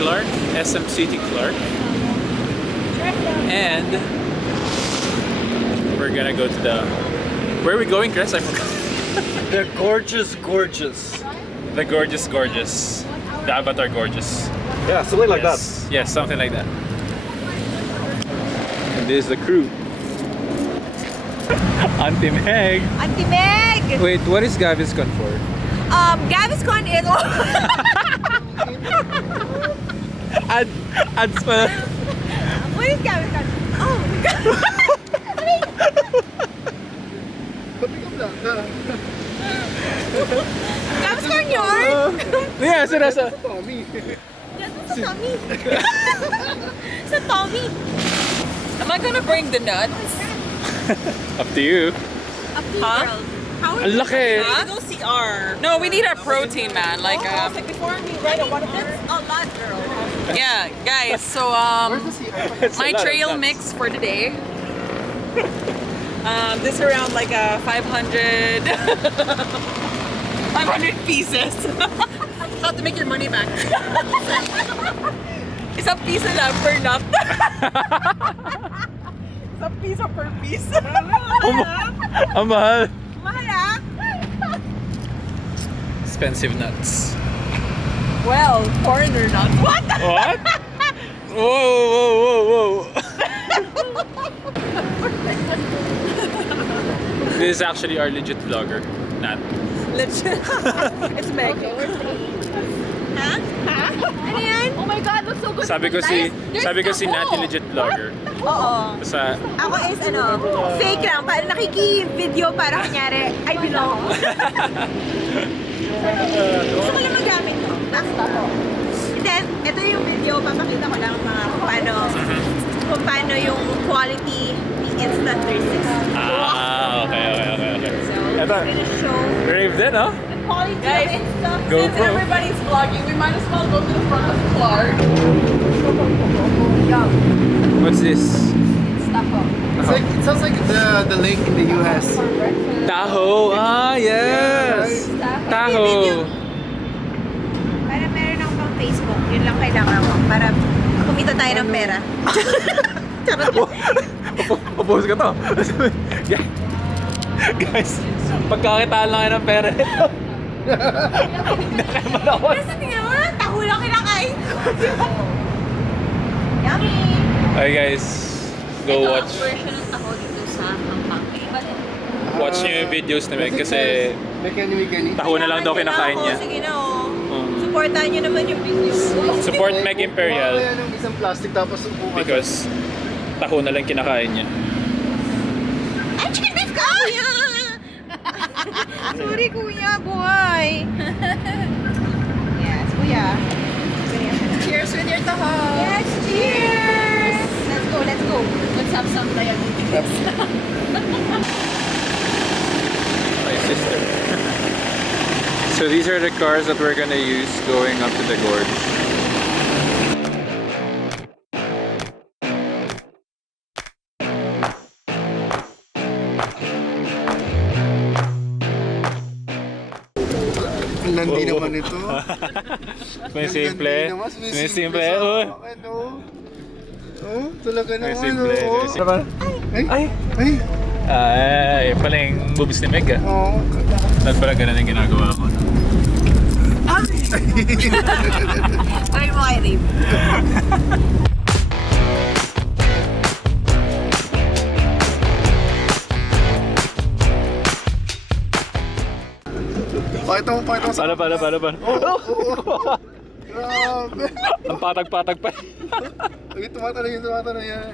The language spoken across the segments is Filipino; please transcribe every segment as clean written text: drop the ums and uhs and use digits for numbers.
Clark, SM City Clark. And we're gonna go to the... Where are we going, Chris? I forgot. The gorgeous. The gorgeous. The Avatar gorgeous. Yeah, something like that. Yes, something like that. And this is the crew. Auntie Meg. Auntie Meg! Wait, what is Gaviscon for? Gaviscon is... Ads pa. What is Gaviscon? Oh my God! Gaviscon yun? Yeah, nasa... Sa Tommy. Sa Tommy. Am I gonna bring the nuts? Up to you. Up to you, Huh? girl. How are Ang you? laki. Huh? Go CR. No, we need our protein, man. Like, before we write a one of that's a lot, girl. yeah, guys. So, my trail mix for today. This around like a 500, 500 pieces. How to make your money back. Isang piso lang per nut. Isang piso per piece. Ang mahal. Mahal ah? Expensive nuts. Well, foreigner nuts. What? What? Whoa. This is actually our legit vlogger, Nat. Legit. It's Meg. Ha? Ano yan? Oh my God, looks so good. Sabi ko si Nat yung legit vlogger. Oo. Sa Ako is fake lang. Parang nakiki-video para kunyari, I belong. Gusto ko lang magamit to. And then, ito yung video, papakita ko lang mga kung paano yung quality ni Insta360. okay. So, Ito. it's gonna show Brave din, oh. the quality Guys, of Insta. Go Since pro. everybody's vlogging, we might as well go to the front of Clark. What's this? It sounds like the lake in the US. Tahoe. Ah, yes. Tahoe. Para meron akong pang Facebook, yun lang kailangan ko. Para kumita tayo ng pera. Popost ka to. Guys, pagkakitaan lang kayo ng pera nito. Nakayaman ako. Kasi tingnan mo, taho lang kinakain. Yummy! Okay guys, go watch. version ng taho dito sa Pampanga. Watch nyo yung videos ni Meg kasi Mechanic. taho na lang daw kinakain niya. Sige na supportahan nyo naman yung video. Support Meg Imperial Kaya ng isang plastic tapos upo ka. because taho na lang kinakain niya. Ay, chicken beef ka! Kuya! Sorry, kuya. Buhay. Yes, kuya. Cheers with your taho. Yes, cheers! Let's go. Let's have some diabetes. My sister. So these are the cars that we're gonna use going up to the gorge. Ang landi naman ito. May simple. May simple. Ano? Oh, talaga May naman. simple. Oh. May simple. Ay! Ay! Ay, pala yung boobs ni Meg ah. Oh. Dapat pala ganun yung ginagawa ko. Try mo kay Rib. Pakita mo. Para. Grabe. Ang patag-patag pa. Ay, tumatanong yan.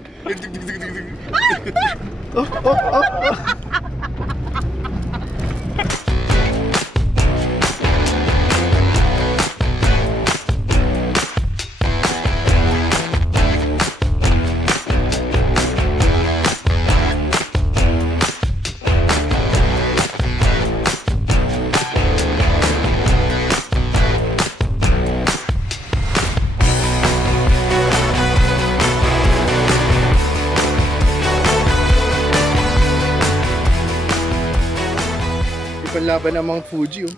Panlaban ng mga Fuji, oh.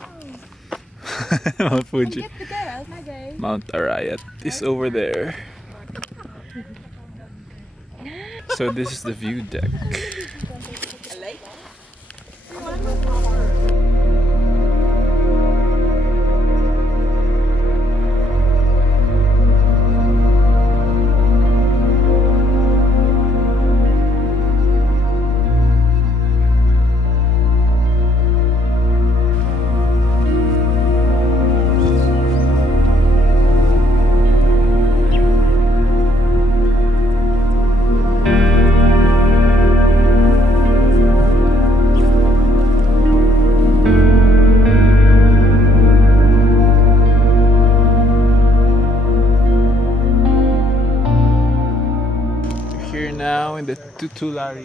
Mga Fuji. Get the girls, my guys. Mount Arayat is over there. So this is the view deck. Here now in the Tutulari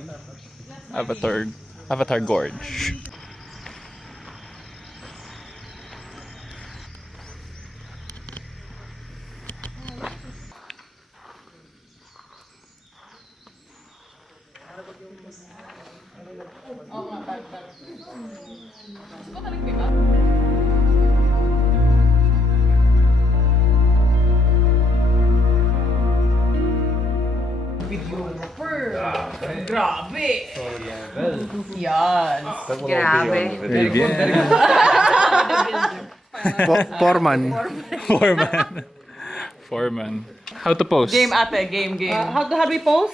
Avatar Gorge. Grabe! Yan. Grabe. There you go. Foreman. Foreman. How to post? Game ate, game. How do we post?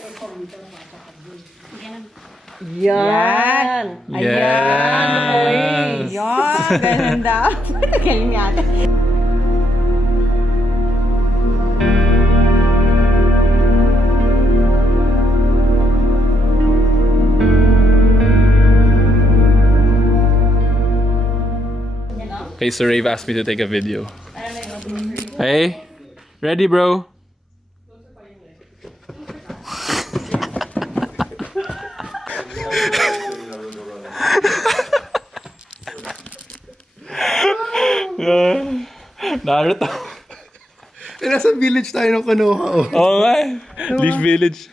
Yan. Ayan. Yes. Yan. Ganun daw. Galing yata. Okay, so Rave asked me to take a video. Hey, ready, bro? Naruto. Nasa village tayo ng Konoha. Oh. Oo nga eh. Leaf Village.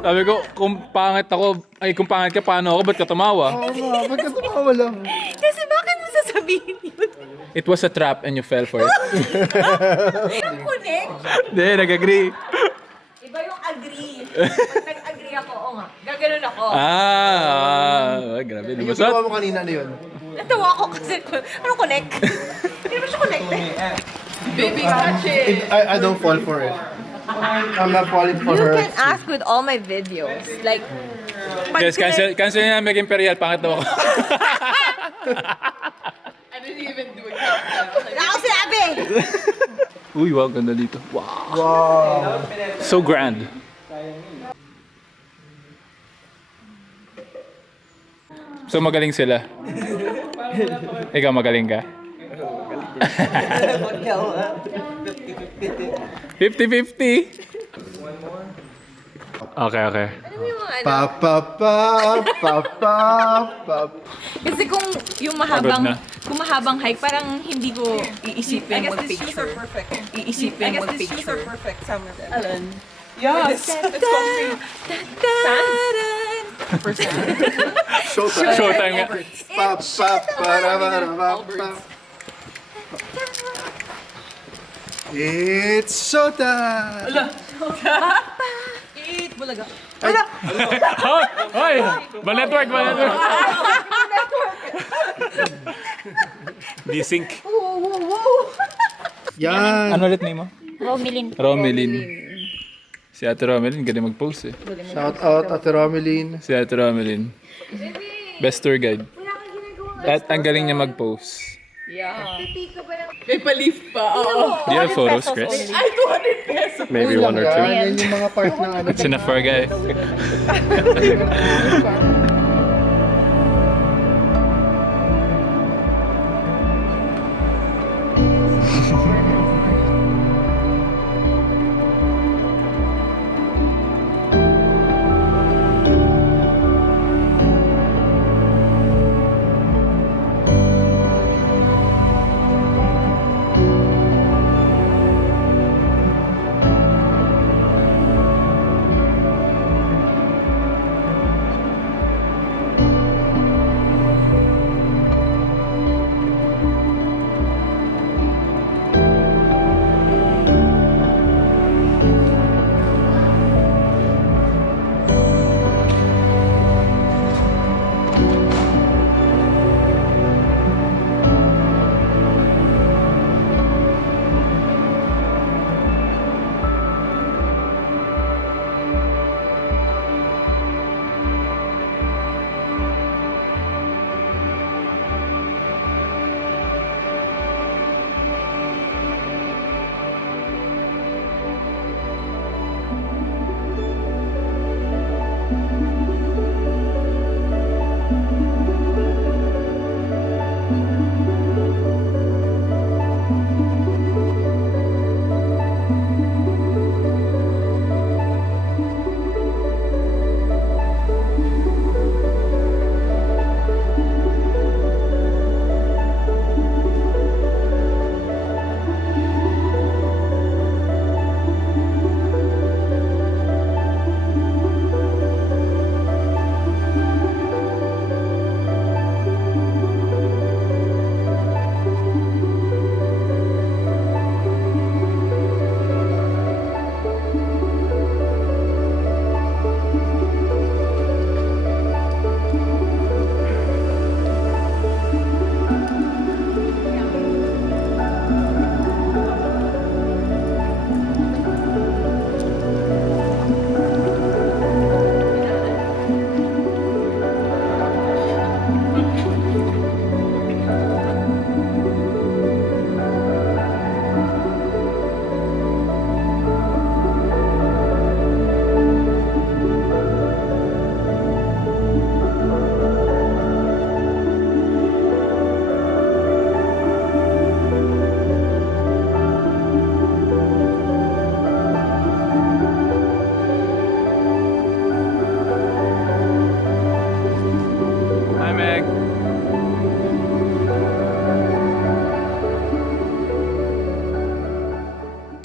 Sabi ko, kung pangit ka, paano ako? Ba't ka tumawa? Oo nga, ba't ka tumawa lang? Kasi bakit mo sasabihin yun? It was a trap and you fell for it. Connect. Hindi, nag-agree. Iba yung agree. Pag nag-agree ako, oo nga, gaganon ako. Grabe. Yung Lumusot. ginawa mo kanina na yun. Natawa ako kasi, anong connect? Hindi naman siya connected. Baby, touch it. I don't fall for it. I'm not falling for You her. can ask with all my videos. Like, Guys, cancel na mag Imperial. Pangit daw ako. I didn't even do a countdown. Wala ako sinabi! Uy, wow, ganda dito. Wow. Wow. So grand. So magaling sila. Ikaw magaling ka? 50-50. Okay. Pa pa pa pa pa pa. Kasi kung yung Pagod na. kung mahabang hike, parang hindi ko iisipin mag-picture. perfect. Iisipin mag-picture. perfect, some of them. Alin? Yes, it's comfy. Showtime. Showtime nga. Pa pa para para pa pa. It's showtime. Eat, bulaga. Hoy! Ba-network. Desync. Yan. Ano ulit name mo? Romilin. Romelin. Si Ate Romelin, galing mag-post eh. Shout out Ate Romeline. Si Ate Romelin. Best tour guide. At ang galing niya mag-post. May pa-leaf pa. Oo. Do you have photos, Chris? Ay, 200 pesos. Maybe one or two. Yan yung mga part ng ano. That's enough for a guy.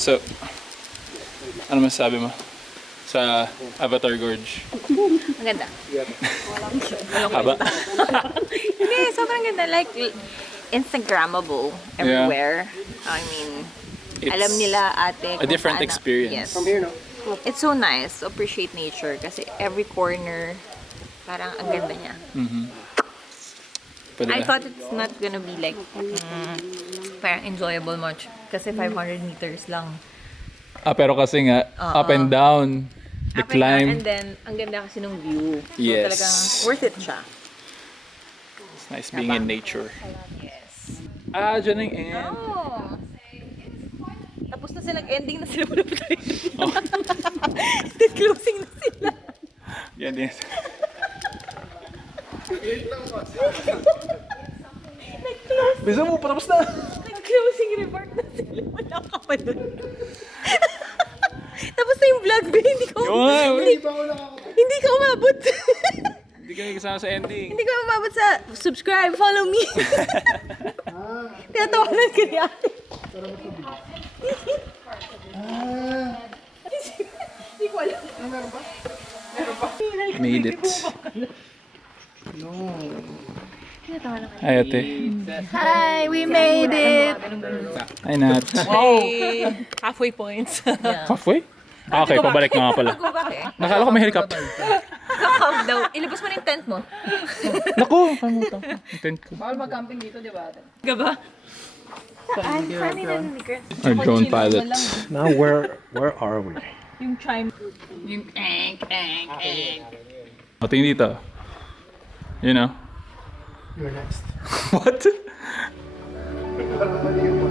So, ano masasabi mo? sa Avatar Gorge. Maganda. Haba. Hindi, sobrang ganda. Like, Instagrammable everywhere. I mean, It's alam nila ate. a kung different saan- experience. Yes. From here, no? It's so nice to appreciate nature kasi every corner, parang ang ganda niya. Pwede I na. thought it's not gonna be like, parang enjoyable much. Kasi 500 meters lang. Pero kasi nga, up and down, the Up and down, climb. and then, ang ganda kasi ng view. So Yes. talagang worth it siya. It's nice being in nature. Yes. Dyan ang end. Oh. Tapos na sila, ending na sila pala tayo. Then closing na sila. Yan din. Bisa mo, patapos na. Nag-closing report na sila. Wala ka pa dun. Tapos na yung vlog, ba? Hindi ko, hindi ka umabot. Hindi kayo kasama sa ending. Hindi ka umabot sa subscribe, follow me. Tinatawanan ka niya. Hindi ko alam. Made it. Hi, ate. Hi, we made it. Hi, Nat. Halfway points. Halfway? Okay, pabalik na nga pala. Nakala ko may helicopter. Kakab daw. Ilabas mo na yung tent mo. Naku, kamutan ko. Yung tent ko. Gaba? Saan? Saan nila niliker? Our drone pilot. Now, where are we? Yung chime. Yung ank. O, tingin dito. You know? You're next. What? Parang mali yung